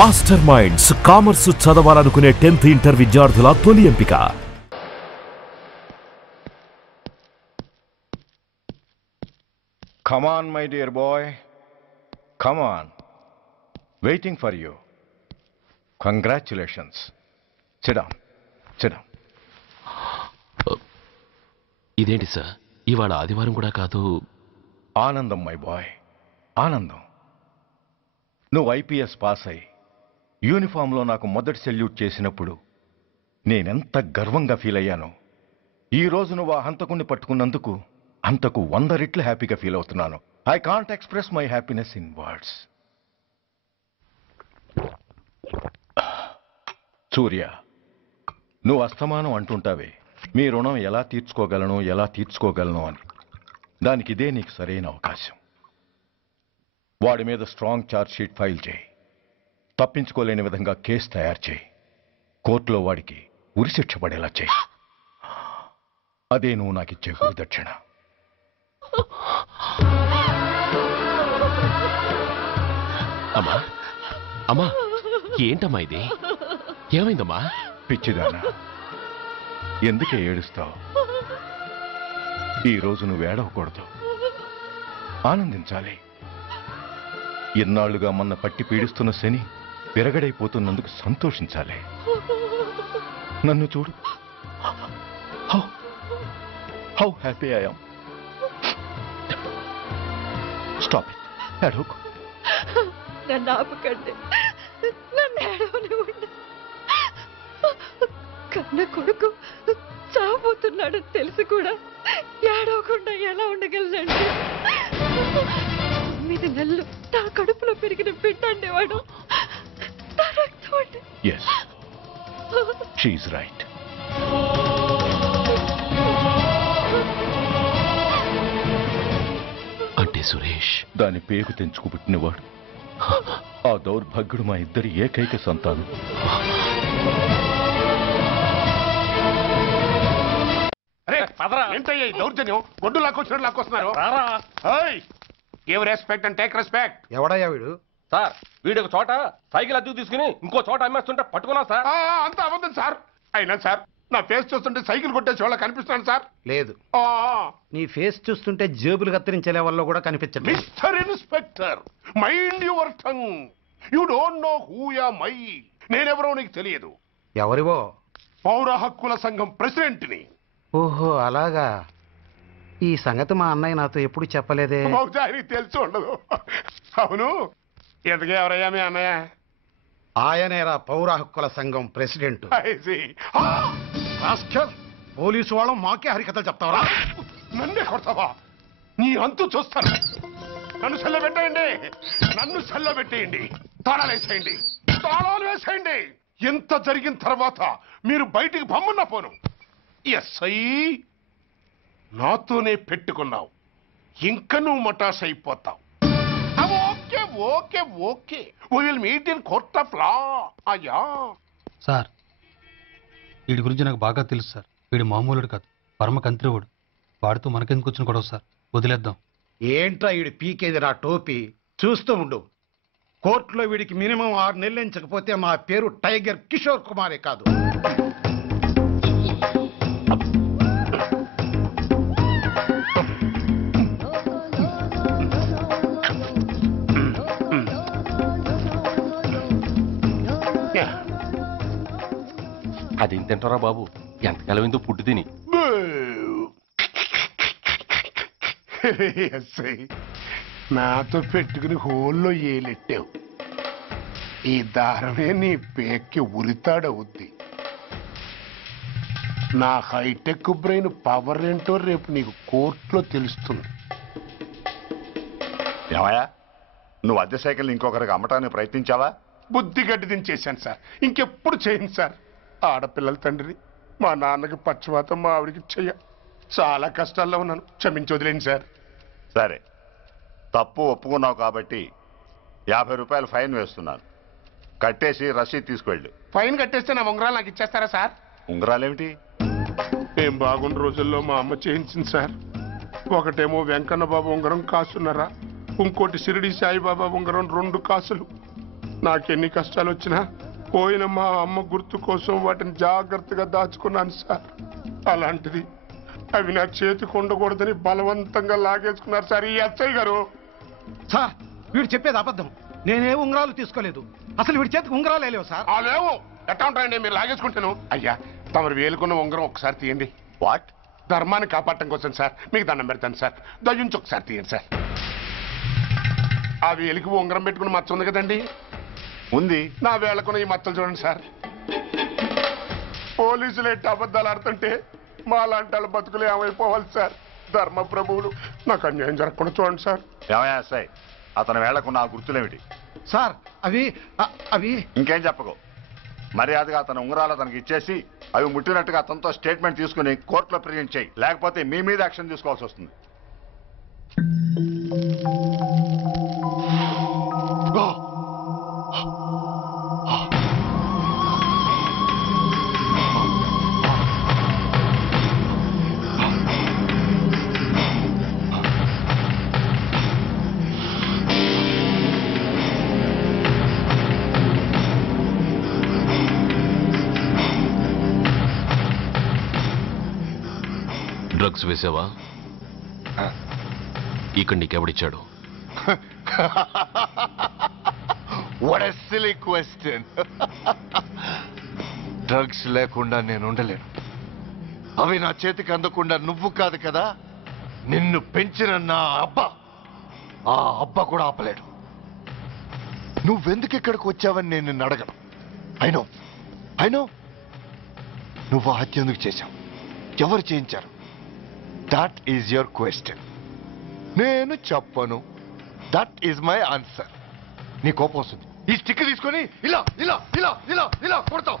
Master minds commerce చదవాలనుకునే 10th inter విద్యార్థుల తొలి ఎంపిక. Come on, my dear boy. Come on. Waiting for you. Congratulations. Sit down. Sit down. ఇదేంటి sir, ఇవాళ ఆదివారం కూడా కాదు. ఆనందం మై బాయ్, ఆనందం. నువ్వు ఐపీఎస్ పాస్ అయి యూనిఫామ్లో నాకు మొదటి సెల్యూట్ చేసినప్పుడు నేనెంత గర్వంగా ఫీల్ అయ్యానో, ఈరోజు నువ్వు ఆ హంతకుణ్ణి పట్టుకున్నందుకు అంతకు 100 రెట్లు హ్యాపీగా ఫీల్ అవుతున్నాను. I can't express my happiness in words. Surya, నువ్వు అస్తమానం అంటుంటావే మీ రుణం ఎలా తీర్చుకోగలను అని. దానికి ఇదే నీకు సరైన అవకాశం. వాడి మీద స్ట్రాంగ్ ఛార్జ్ షీట్ ఫైల్ చేయి. తప్పించుకోలేని విధంగా కేసు తయారు చేయి. కోర్టులో వాడికి ఉరిశిక్ష పడేలా చేయి. అదే నువ్వు నాకు ఇచ్చే గురుదక్షిణ. అమ్మా అమ్మా, ఏంటమ్మా ఇది? ఏమైందమ్మా? పిచ్చిదానా, ఎందుకే ఏడుస్తావు? ఈరోజు నువ్వు ఏడవకూడదు, ఆనందించాలి. ఎన్నాళ్లుగా మన పట్టి పీడిస్తున్న శని విరగడైపోతున్నందుకు సంతోషించాలి. నన్ను చూడు, how happy I am. Stop it, ఏడవకు. నన్ను ఆపకండి, నన్ను ఏడవనివ్వండి. కన్న కొడుకు చావబోతున్నాడని తెలిసి కూడా ఏడవకుండా ఎలా ఉండగలనండి? 9 నెలలు నా కడుపులో పెరిగిన బిడ్డ అండేవాడు. Yes, she's right. అంటే సురేష్ దాని పేగు తెంచుకుపుట్టినవాడు. ఆ దౌర్భాగ్యుడు మా ఇద్దరి ఏకైక సంతానం. ఏంటయ్యా ఈ దౌర్జన్యం? గొడ్డు లాక్కొచ్చినట్టు లాక్కొస్తున్నారు. Give respect and take respect. ఎవడయ్యా వీడు? సార్, వీడు ఒక చోట సైకిల్ అద్దెకు తీసుకుని ఇంకో చోట అమ్మేస్తుంటే పట్టుకున్నాం సార్. అంతా అబద్ధం సార్. అయినా సార్, నా ఫేస్ చూస్తుంటే సైకిల్ కొట్టేసి వాళ్ళ కనిపిస్తున్నాను సార్. లేదు, నీ ఫేస్ చూస్తుంటే జేబులు కత్తిరించే లెవెల్లో కూడా కనిపించండి. Mister inspector, mind your tongue. You don't know who am I. నేనెవరో నీకు తెలియదు. ఎవరివో? పౌర హక్కుల సంఘం ప్రెసిడెంట్ని. ఓహో, అలాగా. ఈ సంగతి మా అన్నయ్య నాతో ఎప్పుడు చెప్పలేదే. బహుశా ఆయనకి తెలిసి ఉండదు. అవును, ఎందుకు ఎవరయ్యా మీ అన్నయ్య? ఆయనేరా పౌర హక్కుల సంఘం ప్రెసిడెంట్. పోలీసు వాళ్ళం మాకే హరికథలు చెప్తావరా? నన్నే కొడతావా? నీ అంతు చూస్తాను. నన్ను సెల్లబెట్టేయండి, నన్ను సెల్లబెట్టేయండి. తాళాలు వేసేయండి, తాళాలు వేసేయండి. ఎంత జరిగిన తర్వాత మీరు బయటికి బొమ్మన్న పోను. ఎస్ఐ, నాతోనే పెట్టుకున్నావు, ఇంకా నువ్వు మటాస్ అయిపోతావు. Okay okay okay, we will meet in court of law. అయ్యా సార్, వీడి గురించి నాకు బాగా తెలుసు సార్. వీడు మామూలుడు కాదు, పరమ కంత్రివుడు. వాడితో మనకెందుకు వచ్చిన గొడవ సార్? వదిలేద్దాం. ఏంట్రా వీడి పీకేది నా టోపీ? చూస్తూ ఉండు. కోర్టులో వీడికి మినిమం 6 నెలలు ఎంచకపోతే మా పేరు టైగర్ కిషోర్ కుమారే కాదు. అది తింటారా బాబు? ఎంతకాలం ఎందుకు పుట్టి తిని. ఎస్ఐ, నాతో పెట్టుకుని హోల్లో ఏలెట్టావు. ఈ దారమే నీ పేక్కి ఉరితాడవుద్ది. నా హైటెక్ బ్రెయిన్ పవర్ ఏంటో రేపు నీకు కోర్టులో తెలుస్తుంది. ఏమయ్యా, నువ్వు అద్దె సైకిల్ ఇంకొకరికి అమ్మటానికి ప్రయత్నించావా? బుద్ధి గడ్డి దించేశాను సార్, ఇంకెప్పుడు చేయను సార్. ఆడపిల్లల తండ్రిని, మా నాన్నకి పక్షవాతం, మా ఆవిడికి చెయ్య. చాలా కష్టాల్లో ఉన్నాను, క్షమించి వదిలేండి సార్. సరే, తప్పు ఒప్పుకున్నావు కాబట్టి 50 రూపాయలు ఫైన్ వేస్తున్నాను. కట్టేసి రసీదు తీసుకువెళ్ళు. ఫైన్ కట్టేస్తే నా ఉంగరాలు నాకు ఇచ్చేస్తారా సార్? ఉంగరాలేమిటి? ఏం బాగున్న రోజుల్లో మా అమ్మ చేయించింది సార్. ఒకటేమో వెంకన్న బాబు ఉంగరం కాసున్నరా, ఇంకోటి షిరిడి సాయిబాబా ఉంగరం 2 కాసులు. నాకెన్ని కష్టాలు వచ్చినా పోయిన మా అమ్మ గుర్తు కోసం వాటిని జాగ్రత్తగా దాచుకున్నాను సార్. అలాంటిది అవి నా చేతికి ఉండకూడదని బలవంతంగా లాగేసుకున్నారు సార్ ఈ ఎస్ఐ గారు. సార్ వీడు చెప్పేది అబద్ధం. నేనే ఉంగరాలు తీసుకోలేదు. అసలు వీడి చేతికి ఉంగరాలు లేవు సార్. లేవు. ఎట్టా ఉంటాయండి మీరు లాగేసుకుంటాను. అయ్యా తమరు వేలుకున్న ఉంగరం ఒకసారి తీయండి. వాట్? ధర్మాన్ని కాపాడటం కోసం సార్. మీకు దండం పెడతాను సార్. దయ్యుంచి ఒకసారి తీయండి సార్. ఆ వేలికి ఉంగరం పెట్టుకుని మచ్చ ఉంది కదండి, ఉంది. నా వేళకున్న ఈ మచ్చలు చూడండి సార్. పోలీసులు ఎట్టి అబద్ధాలు ఆడుతుంటే మా లాంటి వాళ్ళ బతుకులు ఏమైపోవాలి సార్. ధర్మ ప్రభువులు నాకు అన్యాయం జరగకుండా చూడండి సార్. ఏమయ్యా ఎస్ఐ, అతని వేళ్లకున్న ఆ గుర్తులేమిటి? సార్ అవి ఇంకేం చెప్పకు. మర్యాదగా అతని ఉంగరాలు అతనికి ఇచ్చేసి అవి ముట్టినట్టుగా అతనితో స్టేట్మెంట్ తీసుకుని కోర్టులో ప్రజెంట్ చేయి. లేకపోతే మీ మీద యాక్షన్ తీసుకోవాల్సి వస్తుంది. డ్రగ్స్ వేసావా? ఇక్కడ నీకెవడిచ్చాడు? What a silly question. Drugs లేకుండా నేను ఉండలేను. అవి నా చేతికి అందకుండా నువ్వు కాదు కదా, నిన్ను పెంచిన నా అబ్బా, ఆ అబ్బా కూడా ఆపలేడు. నువ్వెందుకు ఇక్కడికి వచ్చావని నేను నిన్ను అడగను. అయినో నువ్వు హత్య ఎందుకు చేశావు, ఎవరు చేయించారు? That is your question. నేను చెప్పను. That is my answer. నీ కోపం వస్తుంది, ఈ స్టిక్ తీసుకొని ఇలా ఇలా ఇలా ఇలా ఇలా కొడతావు.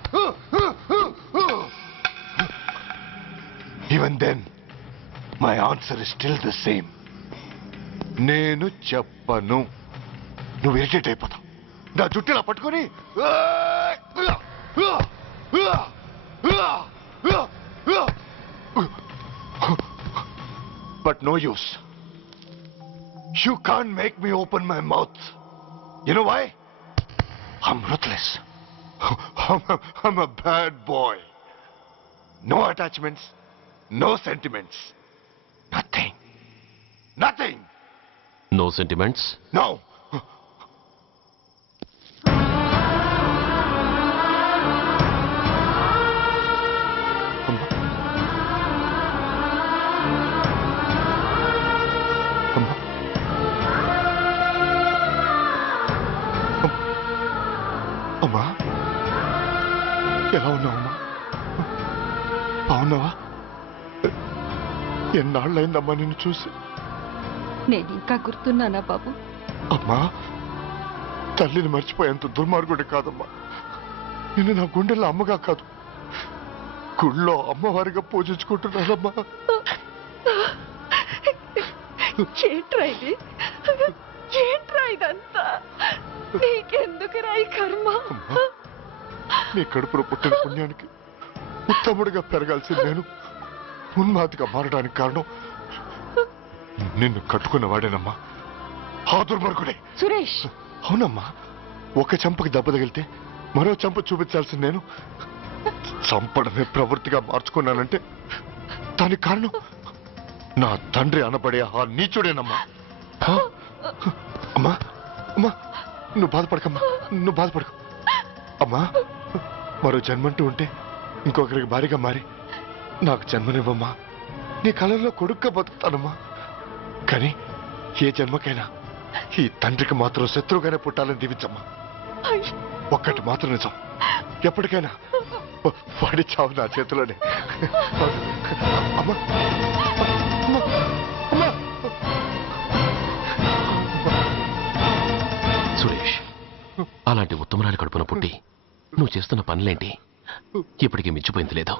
Even then my answer is still the same. నేను చెప్పను. నువ్వు ఇరిటేట్ అయిపోతావు. నా జుట్టు ఇలా పట్టుకొని but no use. You can't make me open my mouth. You know why? I'm ruthless. I'm a bad boy. No attachments, no sentiments. Nothing. Nothing. No sentiments? No. అమ్మా, ఎలా ఉన్నావమ్మా? బాగున్నావా? ఎన్నాళ్ళైందమ్మా నిన్ను చూసి? నేను ఇంకా గుర్తున్నానా బాబు? అమ్మా, తల్లిని మర్చిపోయేంత దుర్మార్గుడి కాదమ్మా. నిన్ను నా గుండెల్లో అమ్మగా కాదు, గుళ్ళో అమ్మవారిగా పూజించుకుంటున్నానమ్మా. ఏంట్రా ఇది? ఏంట్రా ఇదంతా? నీకెందుకు రాయి కర్మ? నీ కడుపులో పుట్టిన పుణ్యానికి ఉత్తముడిగా పెరగాల్సింది నేను ఉన్మాదిగా మారడానికి కారణం నిన్ను కట్టుకున్నవాడేనమ్మా. ఆ దుర్మార్గుడే సురేష్. అవునమ్మా, ఒక చంపకి దెబ్బ తగిలితే మరో చంప చూపించాల్సింది నేను చంపడమే ప్రవృత్తిగా మార్చుకున్నానంటే దానికి కారణం నా తండ్రి అనబడే ఆ నీచుడేనమ్మా. అమ్మా అమ్మా, నువ్వు బాధపడకమ్మా, నువ్వు బాధపడకు అమ్మా. మరో జన్మంటూ ఉంటే ఇంకొకరికి భారీగా మారి నాకు జన్మనివ్వమ్మా. నీ కళల్లో కొడుగ్గా బతుకుతానమ్మా. కానీ ఏ జన్మకైనా ఈ తండ్రికి మాత్రం శత్రువుగానే పుట్టాలని దీవించమ్మా. ఒక్కటి మాత్రం నిజం, ఎప్పటికైనా వాడి చావు నా చేతిలోనే. అమ్మా సురేష్, అలాంటి ఉత్తమరాలి కడుపున పుట్టి నువ్వు చేస్తున్న పనులేంటి? ఇప్పటికీ మించిపోయింది లేదు.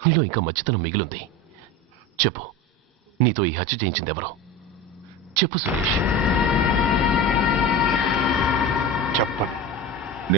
నీలో ఇంకా మంచితనం మిగిలింది. చెప్పు, నీతో ఈ హత్య చేయించింది ఎవరు? చెప్పు సురేష్. చెప్పను.